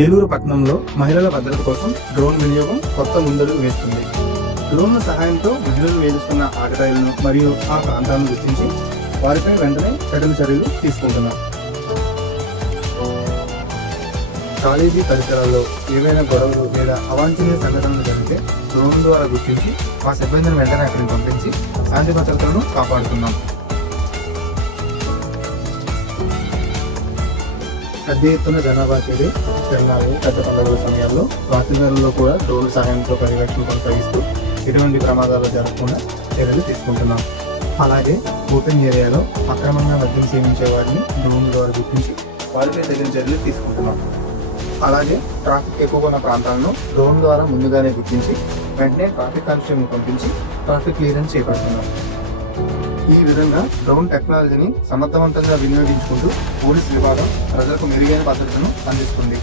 ఏలూరు పట్టణంలో మహిళల భద్రత కోసం డ్రోన్ వినియోగం కొత్త ముందడుగు వేస్తుంది. డ్రోన్ల సహాయంతో మహిళలు వేధిస్తున్న ఆకతాయిలను మరియు ఆ ప్రాంతాలను గుర్తించి వారిపై వెంటనే కఠిన చర్యలు తీసుకుంటున్నారు. కాలేజీ పరిసరాల్లో ఏవైనా గొడవలు లేదా అవాంఛనీయ సంఘటనలు జరిగితే డ్రోన్ ద్వారా గుర్తించి మా సిబ్బందిని వెంటనే అక్కడికి పంపించి శాంతి భద్రతలను కాపాడుతున్నాం. పెద్ద ఎత్తున జనాభా చేరి తిరణాలు, పెద్ద పండుగల సమయాల్లో రాత్రి నెలల్లో కూడా డ్రోన్ సహాయంతో పర్యవేక్షణ కొనసాగిస్తూ ఎటువంటి ప్రమాదాలు జరగకుండా చర్యలు తీసుకుంటున్నాం. అలాగే ఓపెన్ ఏరియాలో అక్రమంగా మద్యం సేవించే వారిని డ్రోన్ ద్వారా గుర్తించి వారిపై తగిన చర్యలు తీసుకుంటున్నాం. అలాగే ట్రాఫిక్ ఎక్కువగా ఉన్న ప్రాంతాలను డ్రోన్ ద్వారా ముందుగానే గుర్తించి వెంటనే ట్రాఫిక్ కానిస్టేబుల్ని పంపించి ట్రాఫిక్ క్లియరెన్స్ చేపడుతున్నాం. ఈ విధంగా డ్రోన్ టెక్నాలజీని సమర్థవంతంగా వినియోగించుకుంటూ పోలీస్ విభాగం ప్రజలకు మెరుగైన భద్రతను అందిస్తుంది.